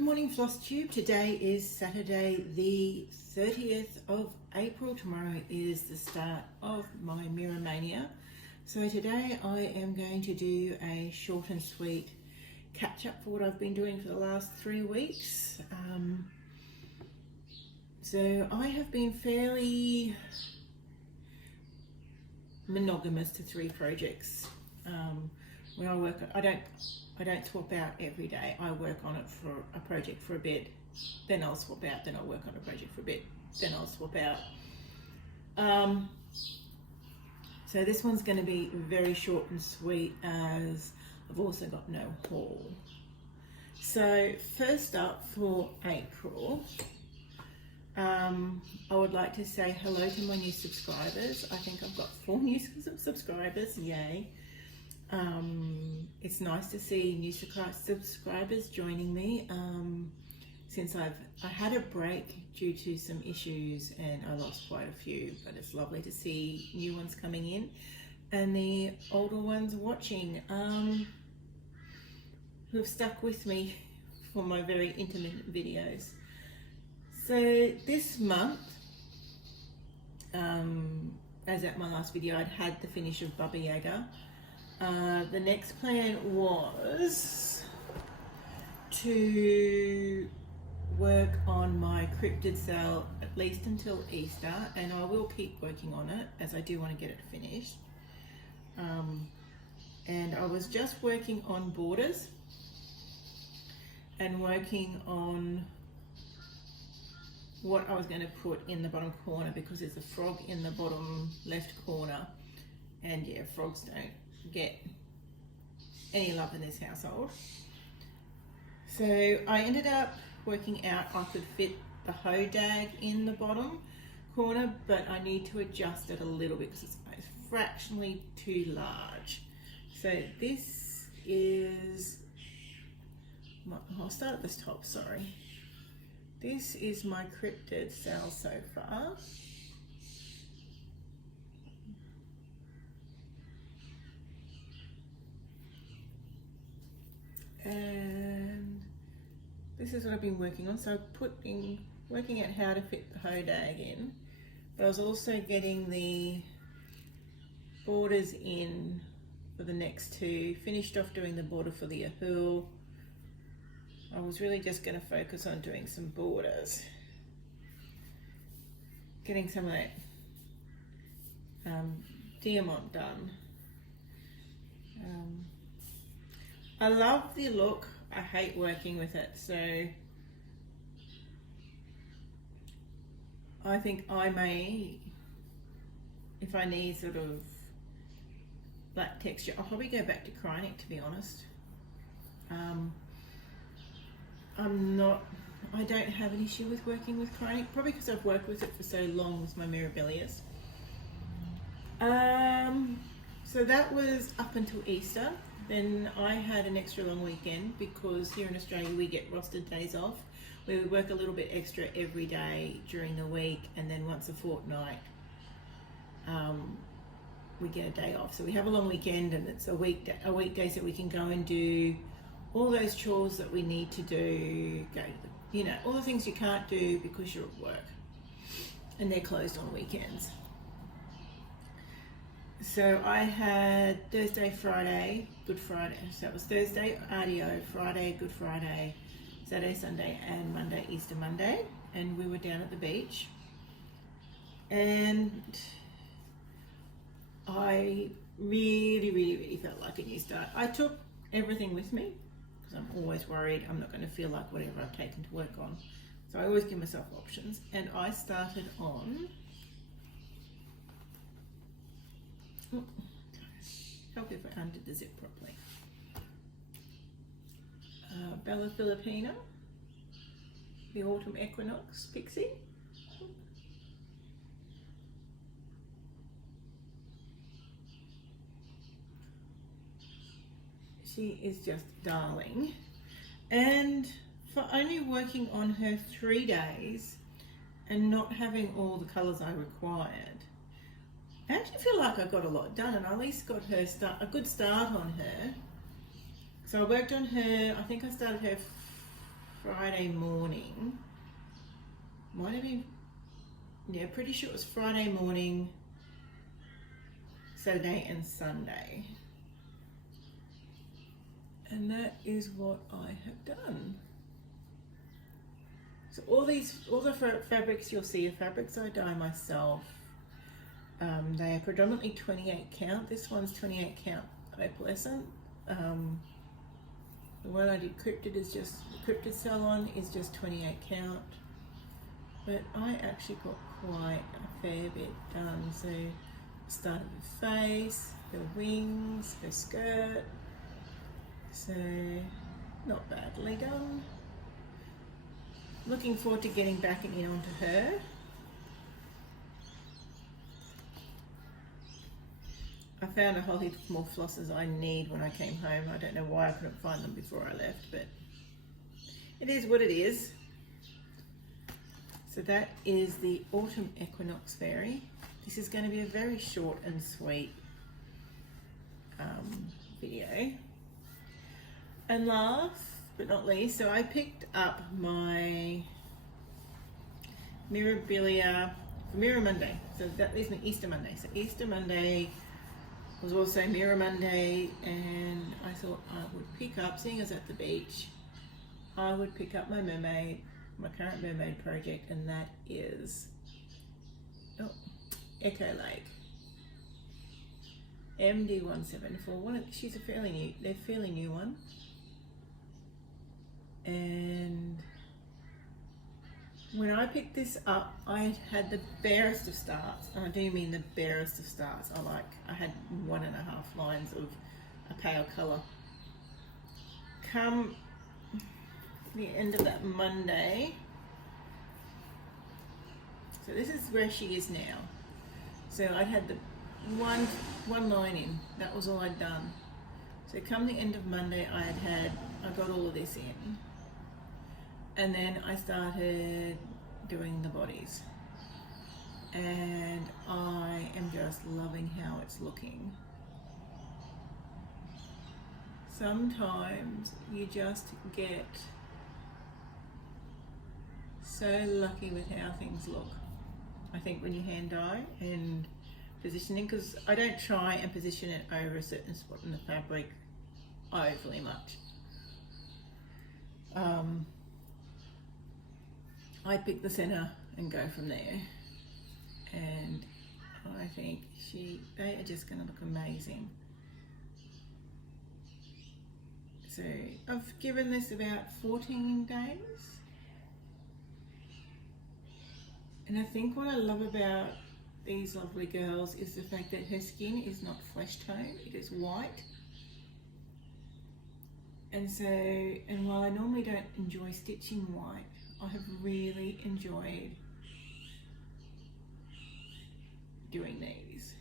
Good morning, Flosstube. Today is Saturday the 30th of April. Tomorrow is the start of my Mira Maynia. So today I am going to do a short and sweet catch up for what I've been doing for the last 3 weeks. So I have been fairly monogamous to 3 projects. When I work, I don't swap out every day. I work on it for a project for a bit, then I'll swap out, then I'll work on a project for a bit, then I'll swap out. So this one's going to be very short and sweet, as I've also got no haul. So first up for April, I would like to say hello to my new subscribers. I think I've got 4 new subscribers, yay. It's nice to see new subscribers joining me, since I had a break due to some issues and I lost quite a few, but it's lovely to see new ones coming in and the older ones watching, who have stuck with me for my very intermittent videos. So this month, as at my last video, I'd had the finish of Baba Yaga. The next plan was to work on my cryptid cell at least until Easter, and I will keep working on it as I do want to get it finished. And I was just working on borders and working on what I was going to put in the bottom corner, because there's a frog in the bottom left corner, and yeah, frogs don't get any love in this household. So I ended up working out I could fit the hodag in the bottom corner, but I need to adjust it a little bit because it's fractionally too large. So this is I'll start at the top, sorry. This is my cryptid cell so far. And this is what I've been working on. So working out how to fit the hodag in, but I was also getting the borders in for the next 2, finished off doing the border for the Ahul. I was really just going to focus on doing some borders, getting some of that diamond done. I love the look. I hate working with it, so I think I may, if I need sort of black texture, I'll probably go back to Krynic, to be honest. I don't have an issue with working with Krynic, probably because I've worked with it for so long with my Mirabilis. So that was up until Easter. Then I had an extra long weekend because here in Australia we get rostered days off. We work a little bit extra every day during the week, and then once a fortnight we get a day off. So we have a long weekend, and it's a weekday so we can go and do all those chores that we need to do, all the things you can't do because you're at work and they're closed on weekends. So I had Thursday, Friday, Good Friday. So it was Thursday, RDO, Friday, Good Friday, Saturday, Sunday, and Monday, Easter Monday. And we were down at the beach. And I really felt like a new start. I took everything with me because I'm always worried I'm not going to feel like whatever I've taken to work on. So I always give myself options. And I started on... help if I undid the zip properly. Bella Filipina, the Autumn Equinox Pixie. She is just darling. And for only working on her 3 days and not having all the colours I required, I actually feel like I got a lot done, and I at least got her a good start on her. So I worked on her, I think I started her Friday morning. Might have been, yeah, pretty sure it was Friday morning, Saturday and Sunday. And that is what I have done. So all the fabrics you'll see are fabrics I dye myself. They are predominantly 28 count. This one's 28 count opalescent. The one I did Cryptid Salon is just 28 count. But I actually got quite a fair bit done. So started the face, the wings, the skirt. So not badly done. Looking forward to getting back in onto her. I found a whole heap more flosses I need when I came home. I don't know why I couldn't find them before I left, but it is what it is. So that is the Autumn Equinox Fairy. This is going to be a very short and sweet video. And last but not least, so I picked up my Mirabilia for Mira Monday. So that is my Easter Monday. So Easter Monday was also Mira Monday, and I thought I would pick up, seeing as at the beach, I would pick up my mermaid, my current mermaid project, and that is Echo Lake MD174. She's a fairly new one. And when I picked this up, I had the barest of starts, and I do mean the barest of starts. I had 1.5 lines of a pale colour. Come the end of that Monday, so this is where she is now. So I had the one line in, that was all I'd done. So come the end of Monday, I got all of this in. And then I started doing the bodies. And I am just loving how it's looking. Sometimes you just get so lucky with how things look. I think when you hand dye and positioning, because I don't try and position it over a certain spot in the fabric overly much. I pick the center and go from there, and I think they are just going to look amazing. So I've given this about 14 days, and I think what I love about these lovely girls is the fact that her skin is not flesh tone, it is white. And so, and while I normally don't enjoy stitching white, I have really enjoyed doing these.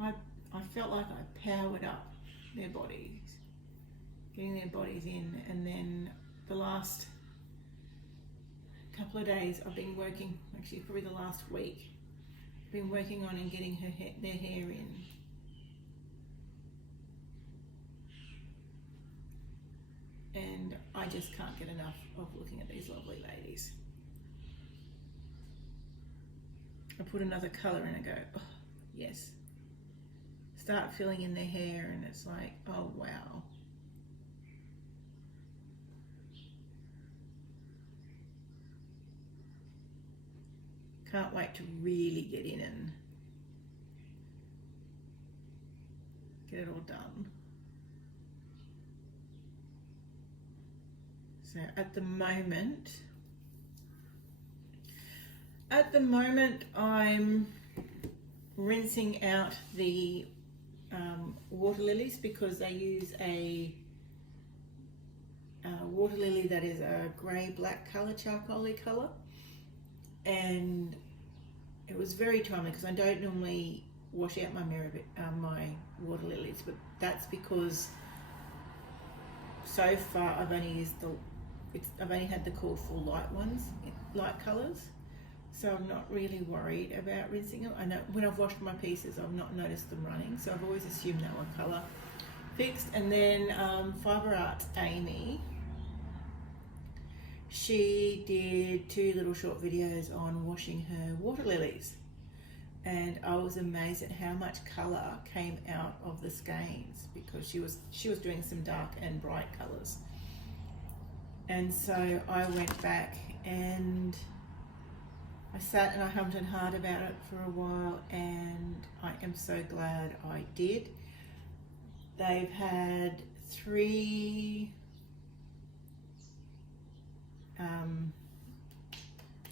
I felt like I powered up their bodies, getting their bodies in, and then the last couple of days I've been working, actually probably the last week, been working on and getting their hair in. And I just can't get enough of looking at these lovely ladies. I put another colour in and go, oh, yes. Start filling in their hair and it's like, oh wow. Can't wait to really get in and get it all done. So at the moment I'm rinsing out the water lilies, because they use a water lily that is a grey-black colour, charcoaly colour, and it was very timely because I don't normally wash out my water lilies, but that's because so far I've only had the called for light ones, light colours, so I'm not really worried about rinsing them. I know when I've washed my pieces I've not noticed them running, so I've always assumed they were colour fixed. And then Fibre Arts Amy she did 2 little short videos on washing her water lilies, and I was amazed at how much colour came out of the skeins, because she was doing some dark and bright colours. And so I went back and I sat and I hummed and hawed about it for a while, and I am so glad I did. They've had 3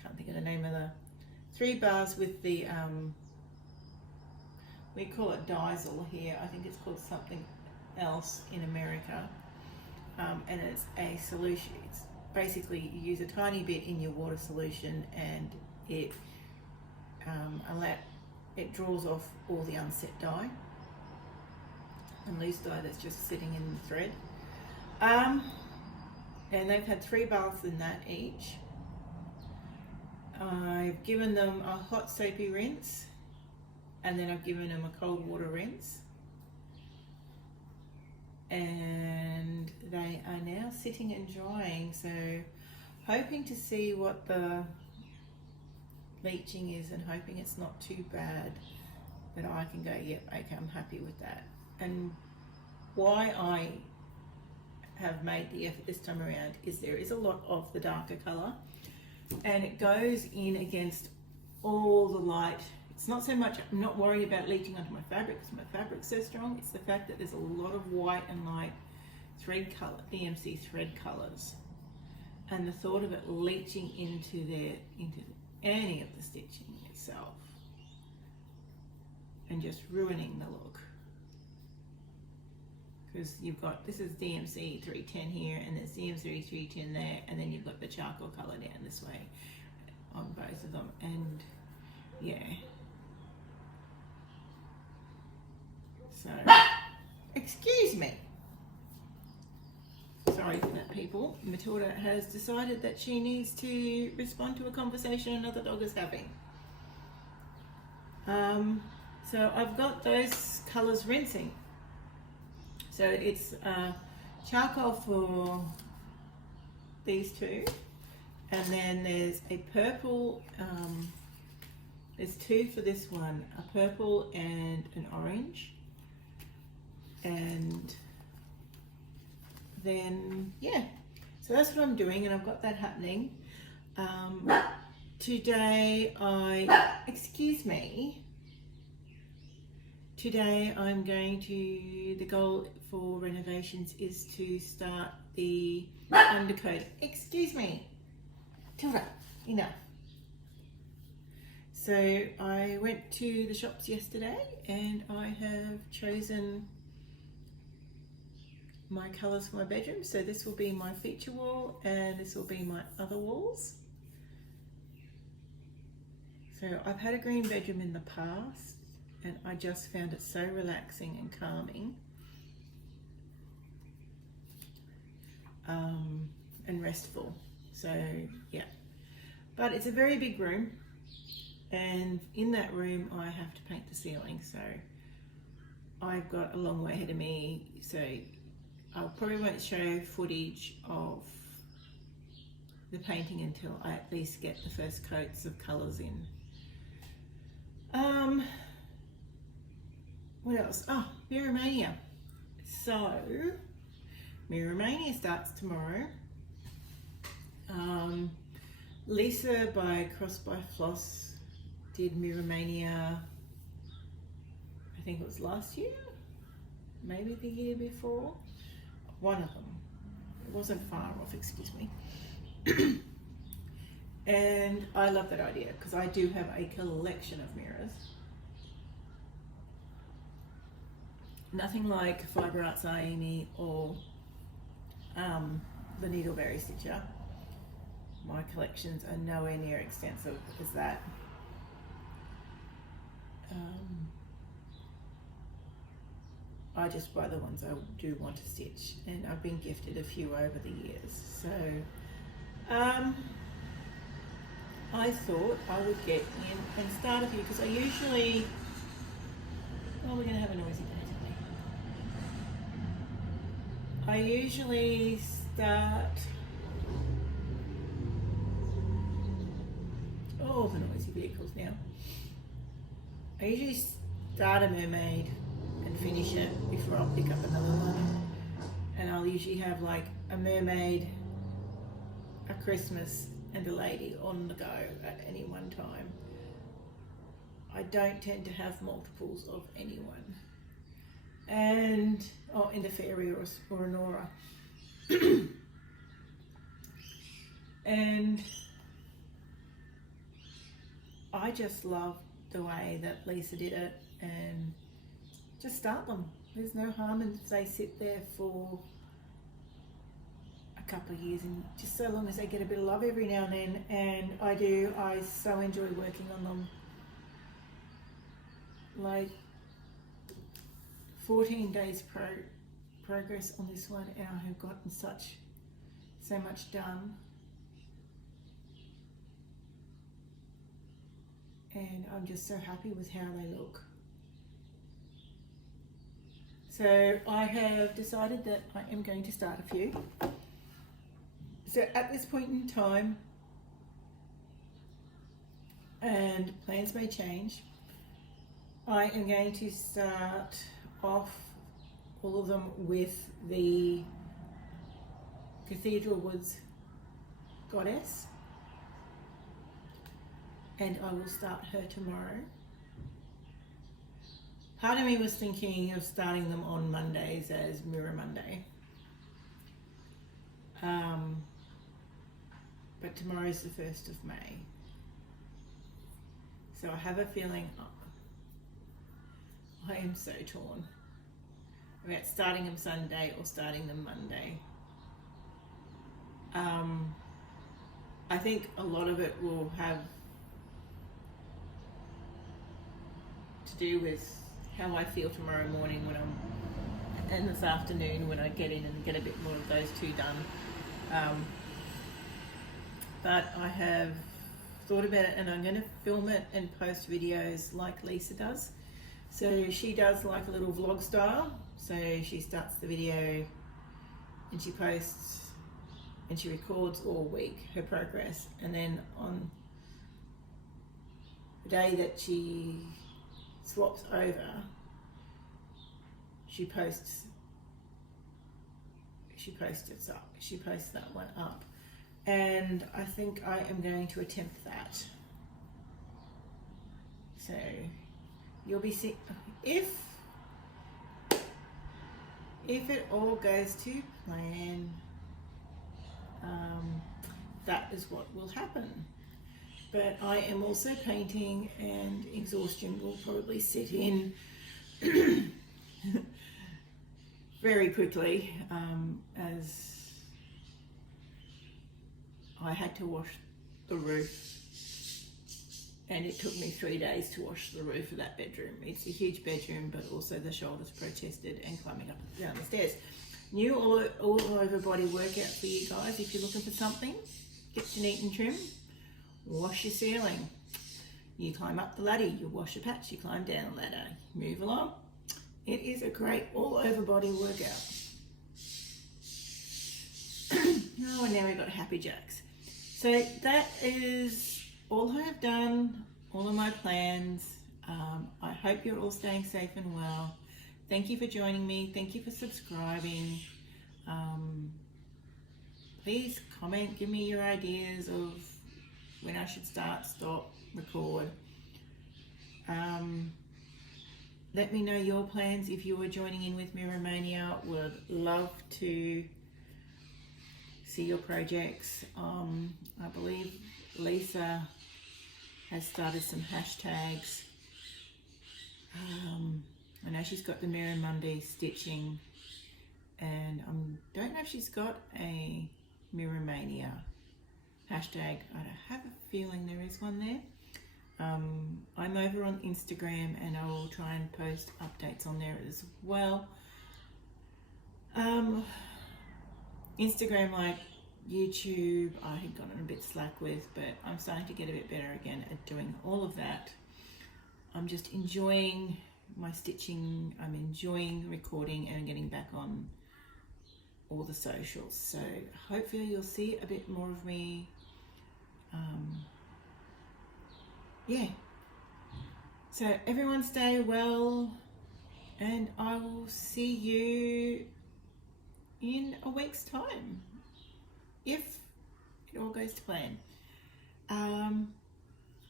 can't think of the name of the 3 bars with the we call it diesel here. I think it's called something else in America, and it's a solution. It's basically you use a tiny bit in your water solution, and it it draws off all the unset dye and loose dye that's just sitting in the thread. And they've had 3 baths in that each. I've given them a hot soapy rinse, and then I've given them a cold water rinse, and they are now sitting and drying, so hoping to see what the bleaching is, and hoping it's not too bad, that I can go, yep, okay, I'm happy with that. And why I have made the effort this time around is there is a lot of the darker colour, and it goes in against all the light. It's not so much, I'm not worried about leaching onto my fabric because my fabric's so strong. It's the fact that there's a lot of white and light thread colour, DMC thread colours, and the thought of it leaching into any of the stitching itself and just ruining the look. Because you've got, this is DMC 310 here, and there's DMC 310 there, and then you've got the charcoal colour down this way on both of them, and yeah. So, excuse me. Sorry for that, people. Matilda has decided that she needs to respond to a conversation another dog is having. So I've got those colours rinsing. So it's charcoal for these 2, and then there's a purple, there's 2 for this one, a purple and an orange, and then yeah, so that's what I'm doing, and I've got that happening. Today I'm going to, the goal for renovations is to start the undercoat. Excuse me, Tilda, enough. So I went to the shops yesterday, and I have chosen my colours for my bedroom. So this will be my feature wall, and this will be my other walls. So I've had a green bedroom in the past, and I just found it so relaxing and calming, and restful. So yeah, but it's a very big room, and in that room I have to paint the ceiling, so I've got a long way ahead of me. So I probably won't show footage of the painting until I at least get the first coats of colours in. What else? Oh, Mira Maynia. So, Mira Maynia starts tomorrow. Lisa by Cross by Floss did Mira Maynia, I think it was last year, maybe the year before. One of them. It wasn't far off, excuse me. And I love that idea because I do have a collection of mirrors. Nothing like Fibre Arts Amy or the Needleberry Stitcher. My collections are nowhere near extensive as that. I just buy the ones I do want to stitch, and I've been gifted a few over the years. So I thought I would get in and start a few, because I usually, oh, we're going to have a noisy day today. I usually start all the noisy vehicles now. I usually start a mermaid and finish it before I'll pick up another one. And I'll usually have like a mermaid, a Christmas, and a lady on the go at any one time. I don't tend to have multiples of anyone. And, in the fairy or an aura. And I just love the way that Lisa did it, and just start them. There's no harm in if they sit there for a couple of years, and just so long as they get a bit of love every now and then. And I so enjoy working on them. Like 14 days progress on this one, and I have gotten so much done. And I'm just so happy with how they look. So I have decided that I am going to start a few. So at this point in time, and plans may change, I am going to start off all of them with the Cathedral Woods Goddess, and I will start her tomorrow. Part of me was thinking of starting them on Mondays as Mira Monday, but tomorrow's the 1st of May, so I have a feeling I am so torn about starting them Sunday or starting them Monday. I think a lot of it will have to do with how I feel tomorrow morning and this afternoon when I get in and get a bit more of those two done. But I have thought about it, and I'm going to film it and post videos like Lisa does. So she does like a little vlog style. So she starts the video and she posts and she records all week her progress, and then on the day that she swaps over, she posts that one up, and I think I am going to attempt that. So you'll be seeing, if it all goes to plan, that is what will happen. But I am also painting, and exhaustion will probably sit in very quickly, as I had to wash the roof, and it took me 3 days to wash the roof of that bedroom. It's a huge bedroom, but also the shoulders protested and climbing up and down the stairs. New all over body workout for you guys. If you're looking for something, get your neat and trim. Wash your ceiling. You climb up the ladder, you wash a patch, you climb down the ladder, move along. It is a great all over body workout. Oh, and now we've got Happy Jacks. So that is all I have done, all of my plans. I hope you're all staying safe and well. Thank you for joining me. Thank you for subscribing. Please comment, give me your ideas of when I should start, stop, record. Let me know your plans if you are joining in with Mira Maynia. Would love to see your projects. I believe Lisa has started some hashtags. I know she's got the Mira Monday stitching, and I don't know if she's got a Mira Maynia hashtag. I have a feeling there is one there. I'm over on Instagram, and I will try and post updates on there as well. Instagram, like YouTube, I had gotten a bit slack with, but I'm starting to get a bit better again at doing all of that. I'm just enjoying my stitching. I'm enjoying recording and getting back on all the socials. So hopefully you'll see a bit more of me yeah. So everyone stay well, and I will see you in a week's time, if it all goes to plan.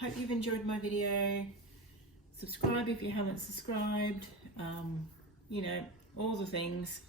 Hope you've enjoyed my video. Subscribe if you haven't subscribed. You know, all the things.